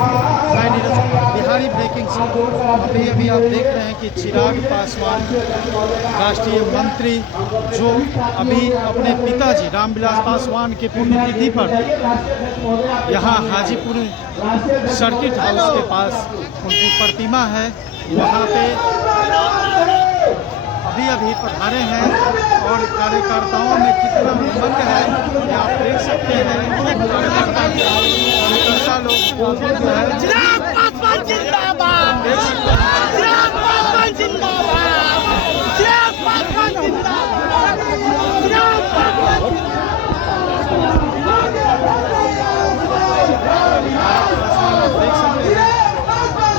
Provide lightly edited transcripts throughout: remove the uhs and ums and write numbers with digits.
मैं नीरज बिहारी ब्रेकिंग से अभी आप देख रहे हैं कि चिराग पासवान राष्ट्रीय मंत्री जो अभी अपने पिताजी रामविलास पासवान के पुण्यतिथि पर यहाँ हाजीपुर सर्किट हाउस के पास उनकी प्रतिमा है, वहाँ पे अभी पधारे हैं और कार्यकर्ताओं में कितना उमंग है ये आप देख सकते हैं। कार्यकर्ता लोग चिराग पासवान जिंदाबाद, चिराग पासवान जिंदाबाद, चिराग पासवान जिंदाबाद, चिराग पासवान देख सकते हैं चिराग पासवान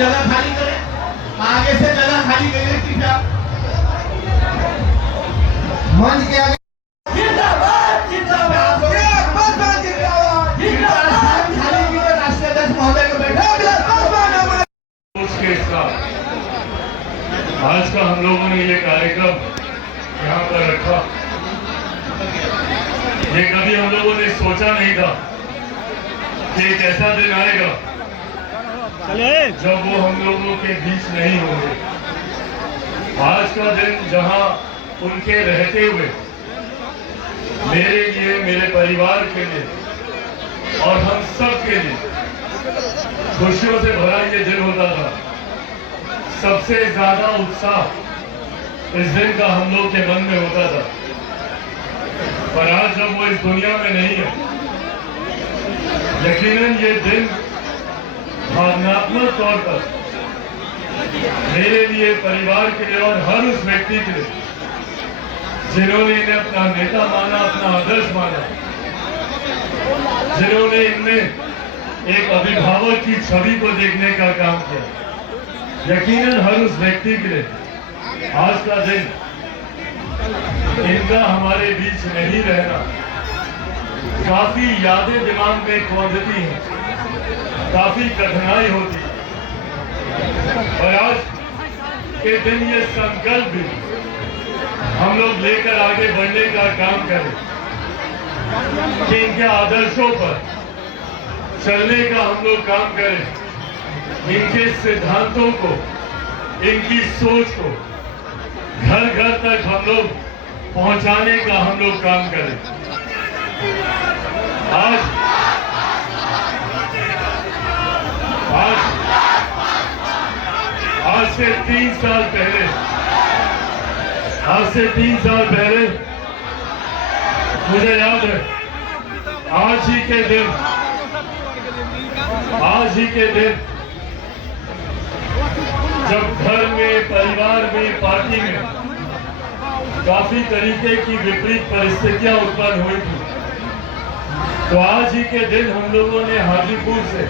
जगह खाली करें, आगे से जगह खाली करें कि क्या मंच के आगे जिंदाबाद जिंदाबाद जिंदाबाद खाली की राष्ट्रीय अध्यक्ष महोदय को बैठे उसके साथ आज का हम लोगों ने ये कार्यक्रम यहाँ पर रखा। ये कभी हम लोगों ने सोचा नहीं था कि एक ऐसा दिन आएगा जब वो हम लोगों के बीच नहीं होंगे। आज का दिन जहां उनके रहते हुए मेरे लिए, मेरे परिवार के लिए और हम सब के लिए खुशियों से भरा ये दिन होता था। सबसे ज्यादा उत्साह इस दिन का हम लोग के मन में होता था, पर आज जब वो इस दुनिया में नहीं है, यकीनन ये दिन भावनात्मक तौर पर मेरे लिए, परिवार के लिए और हर उस व्यक्ति के लिए जिन्होंने इन्हें अपना नेता माना, अपना आदर्श माना, जिन्होंने इनमें एक अभिभावक की छवि को देखने का काम किया, यकीनन हर उस व्यक्ति के लिए आज का दिन इनका हमारे बीच नहीं रहना काफी यादें दिमाग में खौंजती हैं, काफी कठिनाई होती है। और आज के दिन ये संकल्प भी हम लोग लेकर आगे बढ़ने का काम करें कि इनके आदर्शों पर चलने का हम लोग काम करें, इनके सिद्धांतों को, इनकी सोच को घर घर तक हम लोग पहुंचाने का हम लोग काम करें। आज से 3 साल पहले मुझे याद है, आज ही के दिन जब घर में, परिवार में, पार्टी में काफी तरीके की विपरीत परिस्थितियां उत्पन्न हुई थी, तो आज ही के दिन हम लोगों ने हाजीपुर से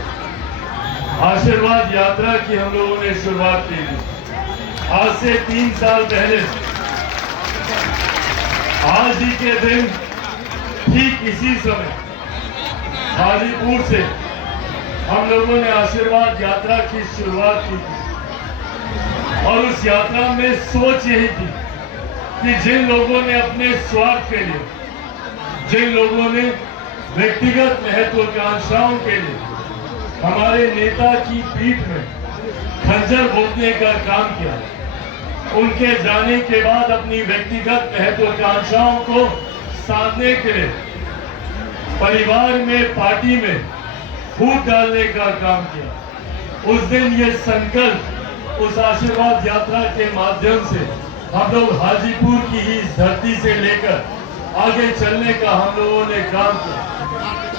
आशीर्वाद यात्रा की हम लोगों ने शुरुआत की थी। आज से 3 साल पहले आज ही के दिन ठीक इसी समय हाजीपुर से हम लोगों ने आशीर्वाद यात्रा की शुरुआत की थी, और उस यात्रा में सोच यही थी कि जिन लोगों ने अपने स्वार्थ के लिए, जिन लोगों ने व्यक्तिगत महत्वाकांक्षाओं के लिए हमारे नेता की पीठ में खंजर भोंकने का काम किया, उनके जाने के बाद अपनी व्यक्तिगत महत्वाकांक्षाओं को साधने के लिए परिवार में, पार्टी में फूट डालने का काम किया। उस दिन ये संकल्प, उस आशीर्वाद यात्रा के माध्यम से हम लोग हाजीपुर की ही धरती से लेकर आगे चलने का हम लोगों ने काम किया।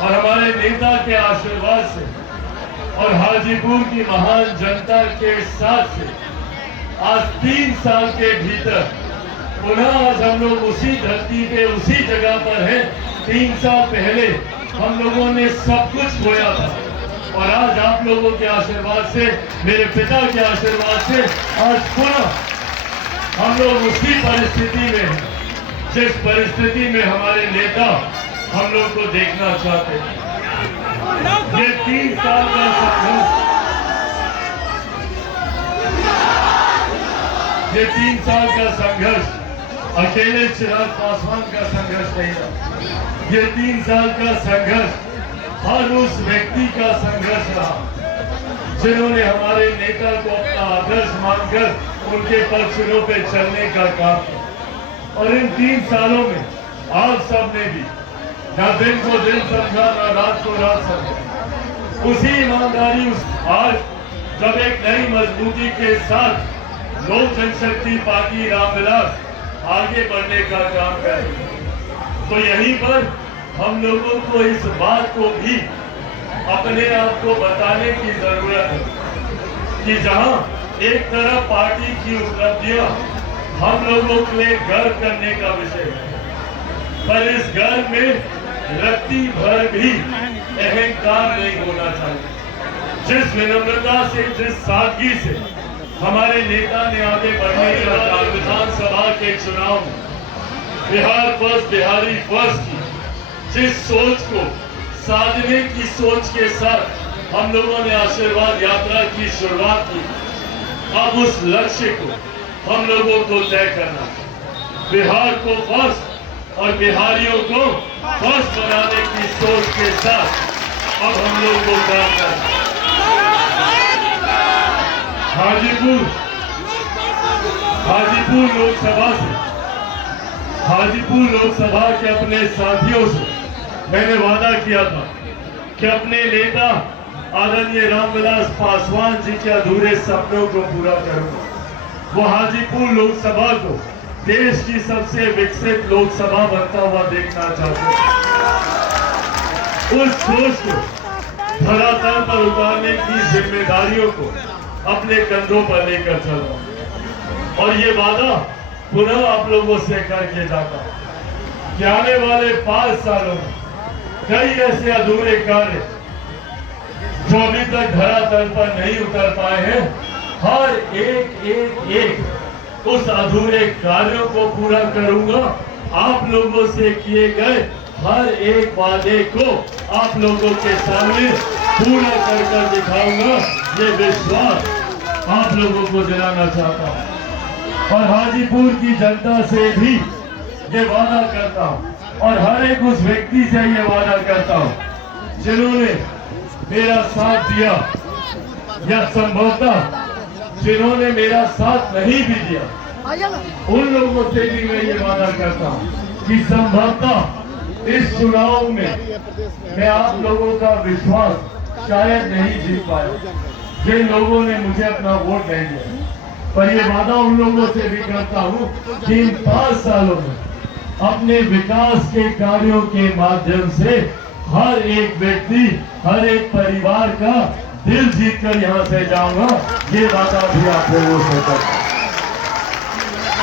और हमारे नेता के आशीर्वाद से और हाजीपुर की महान जनता के साथ से आज 3 साल के भीतर पुनः आज हम लोग उसी धरती पे उसी जगह पर हैं। 3 साल पहले हम लोगों ने सब कुछ खोया था और आज आप लोगों के आशीर्वाद से, मेरे पिता के आशीर्वाद से आज पुनः हम लोग उसी परिस्थिति में हैं जिस परिस्थिति में हमारे नेता हम लोग को देखना चाहते हैं। ये 3 साल का संघर्ष, ये 3 साल का संघर्ष अकेले चिराग पासवान का संघर्ष नहीं था। ये 3 साल का संघर्ष हर उस व्यक्ति का संघर्ष रहा जिन्होंने हमारे नेता को अपना आदर्श मानकर उनके पक्षों पे चलने का काम किया। और इन 3 सालों में आप सबने भी ना दिन को दिन समझा, ना रात को रात समझा, उसी ईमानदारी आज जब एक नई मजबूती के साथ लोक जनशक्ति पार्टी रामविलास आगे बढ़ने का काम कर रही है, तो यहीं पर हम लोगों को इस बात को भी अपने आप को बताने की जरूरत है कि जहां एक तरफ पार्टी की उपलब्धियां हम लोगों के लिए गर्व करने का विषय है, पर इस गर्व में रत्ती भर भी अहंकार नहीं होना चाहिए। जिस विनम्रता से, जिस सादगी से हमारे नेता ने आगे बढ़ने के बाद विधानसभा के चुनाव में बिहार फर्स्ट, बिहारी फर्स्ट की जिस सोच को साधने की सोच के साथ हम लोगों ने आशीर्वाद यात्रा की शुरुआत की, अब उस लक्ष्य को हम लोगों को तय करना है। बिहार को फर्स्ट और बिहारियों को फर्स्ट बनाने की सोच के साथ अब हम लोग को काम करना है। हाजीपुर लोकसभा के अपने साथियों से मैंने वादा किया था कि अपने नेता आदरणीय रामविलास पासवान जी के अधूरे सपनों को पूरा करूंगा। वो हाजीपुर लोकसभा को देश की सबसे विकसित लोकसभा बनता हुआ देखना चाहते हैं। उस सोच को धरातल पर उतारने की जिम्मेदारियों को अपने कंधों पर लेकर चल रहा हूं और ये वादा पुनः आप लोगों से करके जाता हूं कि आने वाले 5 सालों में कई ऐसे अधूरे कार्य जो अभी तक धरातल पर नहीं उतर पाए हैं, हर एक उस अधूरे कार्यों को पूरा करूंगा। आप लोगों से किए गए हर एक वादे को आप लोगों के सामने पूरा कर दिखाऊंगा। ये विश्वास आप लोगों को दिलाना चाहता हूं और हाजीपुर की जनता से भी ये वादा करता हूं और हर एक उस व्यक्ति से ये वादा करता हूं जिन्होंने मेरा साथ दिया या संभवतः जिन्होंने मेरा साथ नहीं भी दिया, उन लोगों से भी मैं ये वादा करता हूं कि संभवतः इस चुनाव में मैं आप लोगों का विश्वास शायद नहीं जीत पाया, जिन लोगों ने मुझे अपना वोट नहीं दिया, पर ये वादा उन लोगों से भी करता हूं कि इन 5 सालों में अपने विकास के कार्यों के माध्यम से हर एक व्यक्ति, हर एक परिवार का दिल जीतकर यहां से जाऊंगा। ये वादा भी आप लोगों से करता हूं।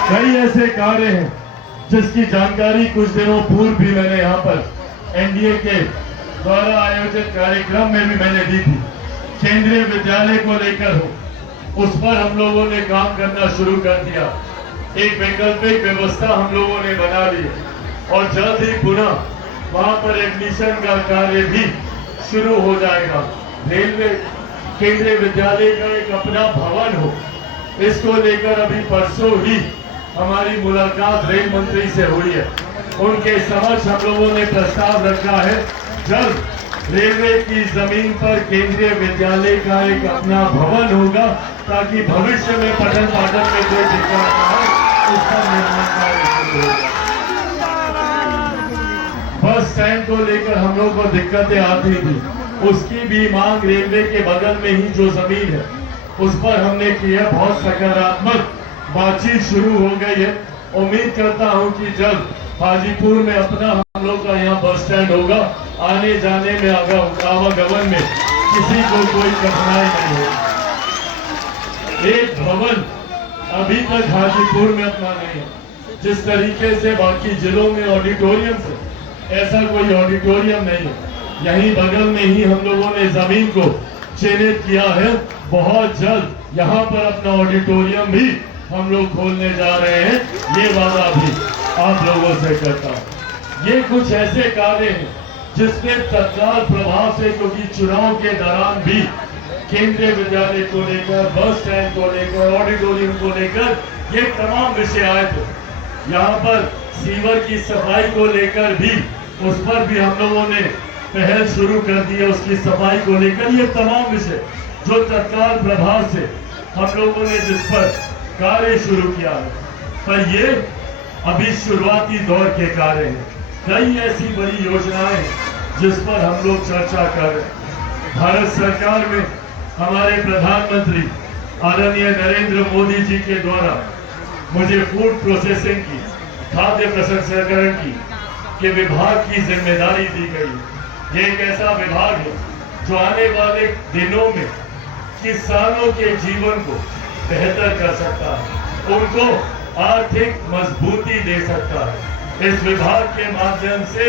कई ऐसे कार्य हैं जिसकी जानकारी कुछ दिनों पूर्व भी मैंने यहाँ पर एनडीए के द्वारा आयोजित कार्यक्रम में भी मैंने दी थी। केंद्रीय विद्यालय को लेकर हो, उस पर हम लोगों ने काम करना शुरू कर दिया। एक वैकल्पिक व्यवस्था हम लोगों ने बना ली और जल्द ही पुनः वहां पर एडमिशन का कार्य भी शुरू हो जाएगा। रेलवे केंद्रीय विद्यालय का एक अपना भवन हो, इसको लेकर अभी परसों ही हमारी मुलाकात रेल मंत्री से हुई है। उनके समक्ष हम लोगों ने प्रस्ताव रखा है जल्द रेलवे की जमीन पर केंद्रीय विद्यालय का एक अपना भवन होगा, ताकि भविष्य में पठन पाठन में कोई दिक्कत न हो, उसका निर्माण कार्य शुरू होगा। बस स्टैंड को लेकर हम लोग को दिक्कतें आती थी, उसकी भी मांग रेलवे के बगल में ही जो जमीन है उस पर हमने किया। बहुत सकारात्मक बातचीत शुरू हो गई है। उम्मीद करता हूं कि जल्द हाजीपुर में अपना हम लोग का यहाँ बस स्टैंड होगा, आने जाने में आवागमन में किसी को कोई कठिनाई नहीं होगी। एक भवन अभी तक हाजीपुर में अपना नहीं है। जिस तरीके से बाकी जिलों में ऑडिटोरियम से, ऐसा कोई ऑडिटोरियम नहीं है। यहीं बगल में ही हम लोगों ने जमीन को चिन्हित किया है। बहुत जल्द यहाँ पर अपना ऑडिटोरियम भी हम लोग खोलने जा रहे हैं। ये वादा भी आप लोगों से करता हूँ। ये कुछ ऐसे कार्य हैं जिसमें तत्काल प्रभाव से, क्योंकि चुनाव के दौरान भी केंद्रीय विद्यालय को लेकर, बस स्टैंड को लेकर, ऑडिटोरियम को लेकर ये तमाम विषय आए थे। यहाँ पर सीवर की सफाई को लेकर भी, उस पर भी हम लोगों ने पहल शुरू कर दी है। उसकी सफाई को लेकर ये तमाम विषय जो तत्काल प्रभाव से हम लोगों ने जिस पर कार्य शुरू किया है, पर ये अभी शुरुआती दौर के कार्य हैं। कई ऐसी बड़ी योजनाएं हैं जिस पर हम लोग चर्चा कर रहे हैं। भारत सरकार में हमारे प्रधानमंत्री आदरणीय नरेंद्र मोदी जी के द्वारा मुझे फूड प्रोसेसिंग की, खाद्य प्रसंस्करण की के विभाग की जिम्मेदारी दी गई। ये एक ऐसा विभाग है जो आने वाले दिनों में किसानों के जीवन को बेहतर कर सकता है, उनको आर्थिक मजबूती दे सकता है। इस विभाग के माध्यम से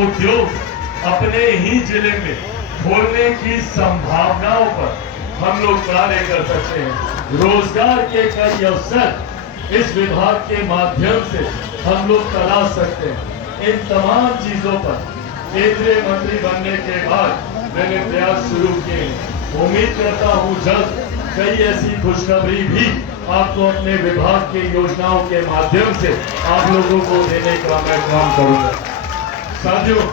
उद्योग अपने ही जिले में खोलने की संभावनाओं पर हम लोग कार्य कर सकते हैं। रोजगार के कई अवसर इस विभाग के माध्यम से हम लोग तलाश सकते हैं। इन तमाम चीजों पर केंद्रीय मंत्री बनने के बाद मैंने प्रयास शुरू किए हैं। उम्मीद करता हूं जल्द कई ऐसी खुशखबरी भी आपको अपने विभाग की योजनाओं के माध्यम से आप लोगों को देने का मैं काम करूंगा। साथियों,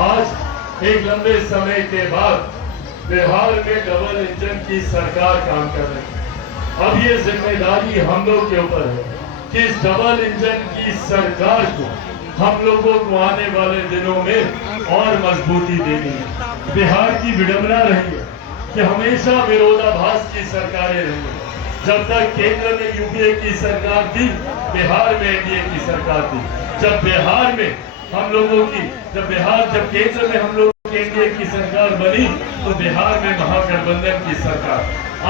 आज एक लंबे समय के बाद बिहार में डबल इंजन की सरकार काम कर रही है। अब ये जिम्मेदारी हम लोग के ऊपर है कि इस डबल इंजन की सरकार को हम लोगों को आने वाले दिनों में और मजबूती देनी है। बिहार की विडंबना रही है कि हमेशा विरोधाभास की सरकारें रही हैं। जब तक केंद्र में यूपीए की सरकार थी, बिहार में एनडीए की सरकार थी। जब बिहार में हम लोगों की जब केंद्र में हम लोग एनडीए की सरकार बनी तो बिहार में महागठबंधन की सरकार।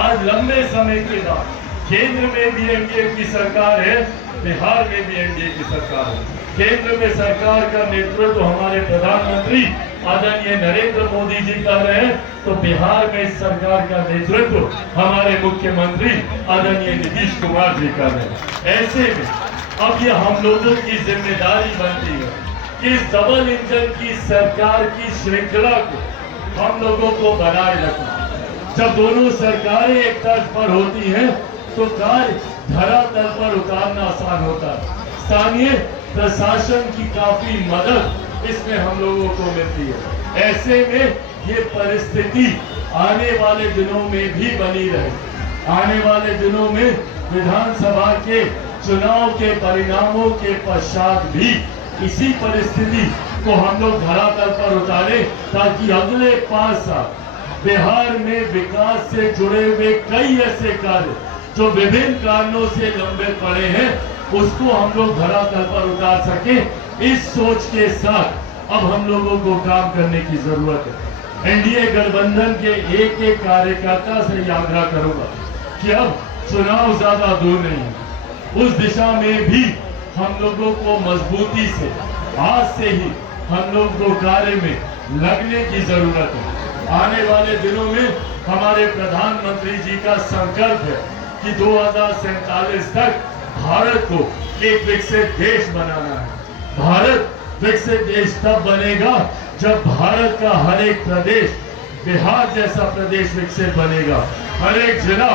आज लंबे समय के बाद केंद्र में भी एनडीए की सरकार है, बिहार में भी एनडीए की सरकार है। केंद्र में सरकार का नेतृत्व हमारे प्रधानमंत्री आदरणीय नरेंद्र मोदी जी कर रहे हैं, तो बिहार में इस सरकार का नेतृत्व हमारे मुख्यमंत्री आदरणीय नीतीश कुमार जी कर रहे हैं। ऐसे में अब ये हम लोगों की जिम्मेदारी बनती है कि इस डबल इंजन की सरकार की श्रृंखला को हम लोगों को बनाए रखना। जब दोनों सरकारें एक तर्ज पर होती हैं तो कार्य धरातल पर उतारना आसान होता है। स्थानीय प्रशासन की काफी मदद इसमें हम लोगों को मिलती है। ऐसे में ये परिस्थिति आने वाले दिनों में भी बनी रहे। आने वाले दिनों में विधानसभा के चुनाव के परिणामों के पश्चात भी इसी परिस्थिति को हम लोग धरातल पर उतारे, ताकि अगले 5 साल बिहार में विकास से जुड़े हुए कई ऐसे कार्य जो विभिन्न कारणों से लंबे पड़े हैं, उसको हम लोग धरातल पर उतार सके। इस सोच के साथ अब हम लोगों को काम करने की जरूरत है। एनडीए गठबंधन के एक एक कार्यकर्ता से आग्रह करूंगा कि अब चुनाव ज्यादा दूर नहीं है। उस दिशा में भी हम लोगों को मजबूती से आज से ही हम लोग को कार्य में लगने की जरूरत है। आने वाले दिनों में हमारे प्रधानमंत्री जी का संकल्प है कि 2047 तक भारत को एक विकसित देश बनाना है। भारत विकसित देश तब बनेगा जब भारत का हर एक प्रदेश बिहार जैसा प्रदेश विकसित बनेगा। हर एक जिला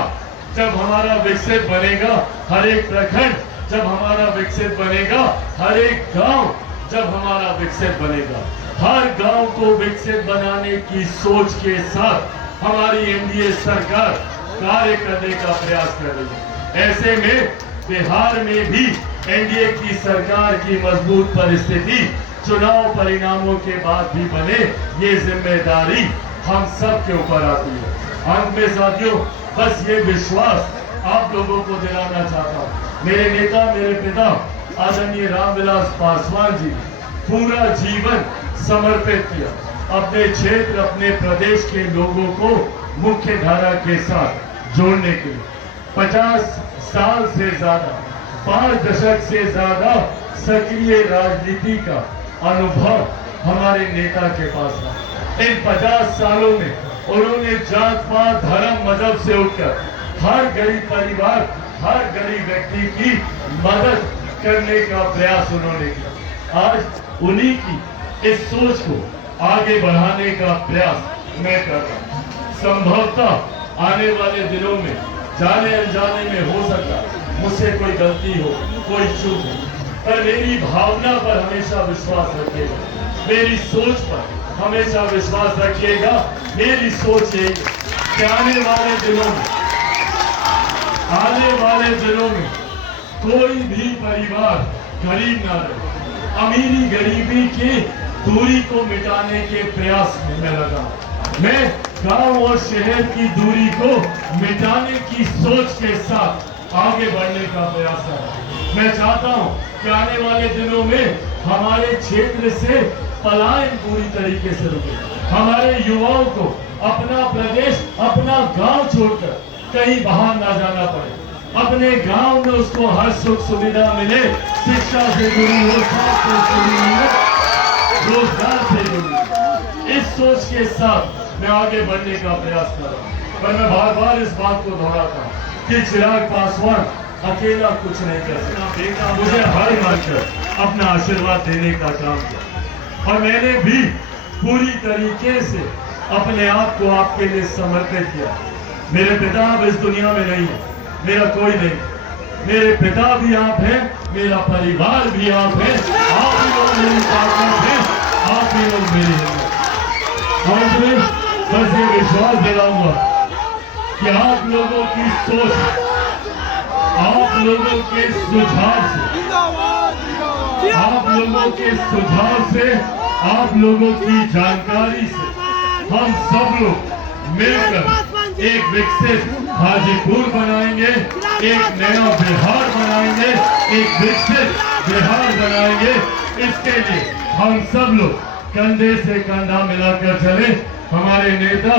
जब हमारा विकसित बनेगा, हर एक प्रखंड जब हमारा विकसित बनेगा, हर एक गांव जब हमारा विकसित बनेगा। हर गांव को विकसित बनाने की सोच के साथ हमारी एनडीए सरकार कार्य करने का प्रयास कर रही है। ऐसे में बिहार में भी एनडीए की सरकार की मजबूत परिस्थिति चुनाव परिणामों के बाद भी बने, ये जिम्मेदारी हम सब के ऊपर आती है। अंत में साथियों, बस ये विश्वास आप लोगों को दिलाना चाहता हूँ। मेरे नेता, मेरे पिता आदरणीय रामविलास पासवान जी पूरा जीवन समर्पित किया अपने क्षेत्र अपने प्रदेश के लोगों को मुख्य धारा के साथ जोड़ने के लिए। 50 साल से ज्यादा 5 दशक से ज्यादा सक्रिय राजनीति का अनुभव हमारे नेता के पास था। इन 50 सालों में उन्होंने जात पात धर्म मजहब से उठकर हर गरीब परिवार हर गरीब व्यक्ति की मदद करने का प्रयास उन्होंने किया। आज उन्हीं की इस सोच को आगे बढ़ाने का प्रयास मैं कर रहा हूँ। संभवतः आने वाले दिनों में जाने अनजाने में हो सकता मुझसे कोई गलती हो कोई चूक हो, पर मेरी भावना पर हमेशा विश्वास रखिएगा, मेरी सोच पर हमेशा विश्वास रखिएगा। मेरी सोच यही है कि आने वाले दिनों में कोई भी परिवार गरीब ना रहे। अमीरी गरीबी की दूरी को मिटाने के प्रयास में लगा। मैं गांव और शहर की दूरी को मिटाने की सोच के साथ आगे बढ़ने का प्रयास है। मैं चाहता हूं कि आने वाले दिनों में हमारे क्षेत्र से पलायन पूरी तरीके से रुके। हमारे युवाओं को अपना प्रदेश अपना गांव छोड़कर कहीं बाहर ना जाना पड़े। अपने गांव में उसको हर सुख सुविधा मिले, शिक्षा से जुड़ी हो, स्वास्थ्य से जुड़ी हो, रोजगार से जुड़ी हो। इस सोच के साथ मैं आगे बढ़ने का प्रयास कर रहा हूं। पर मैं बार बार इस बात को दोहराता हूं कि चिराग पासवान अकेला कुछ नहीं कर सकता। मुझे हर मंच अपना आशीर्वाद देने का काम किया और मैंने भी पूरी तरीके से अपने आप को आपके लिए समर्पित किया। मेरे पिता अब इस दुनिया में नहीं है, मेरा कोई नहीं। मेरे पिता भी आप हैं, मेरा परिवार भी आप है, आप ही लोग मेरी ताकत हैं, आप ही लोग मेरी हिम्मत। और मैं बस ये विश्वास दिलाऊंगा कि आप लोगों की सोच, आप लोगों के सुझाव से, आप लोगों के सुझाव से, आप लोगों की जानकारी से हम सब लोग मिलकर एक विकसित हाजीपुर बनाएंगे, एक नया बिहार बनाएंगे, एक विकसित बिहार बनाएंगे। इसके लिए हम सब लोग कंधे से कंधा मिलाकर चले। हमारे नेता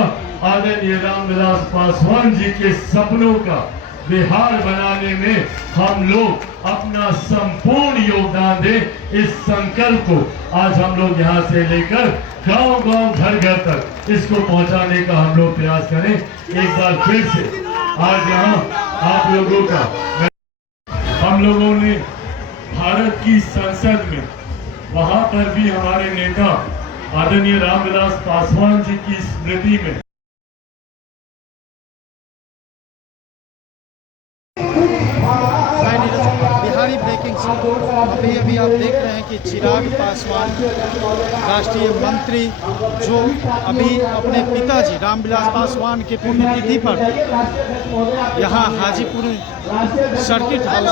आदरणीय रामविलास पासवान जी के सपनों का बिहार बनाने में हम लोग अपना संपूर्ण योगदान दें। इस संकल्प को आज हम लोग यहाँ से लेकर गांव-गांव घर-घर तक इसको पहुंचाने का हम लोग प्रयास करें। एक बार फिर से आज यहाँ आप लोगों का हम लोगों ने भारत की संसद में वहां पर भी हमारे नेता आदरणीय रामविलास पासवान जी की स्मृति में बिहारी ब्रेकिंग अभी आप देख रहे हैं कि चिराग पासवान राष्ट्रीय मंत्री जो अभी अपने पिताजी रामविलास पासवान के पुण्यतिथि पर यहाँ हाजीपुर सर्किट हाउस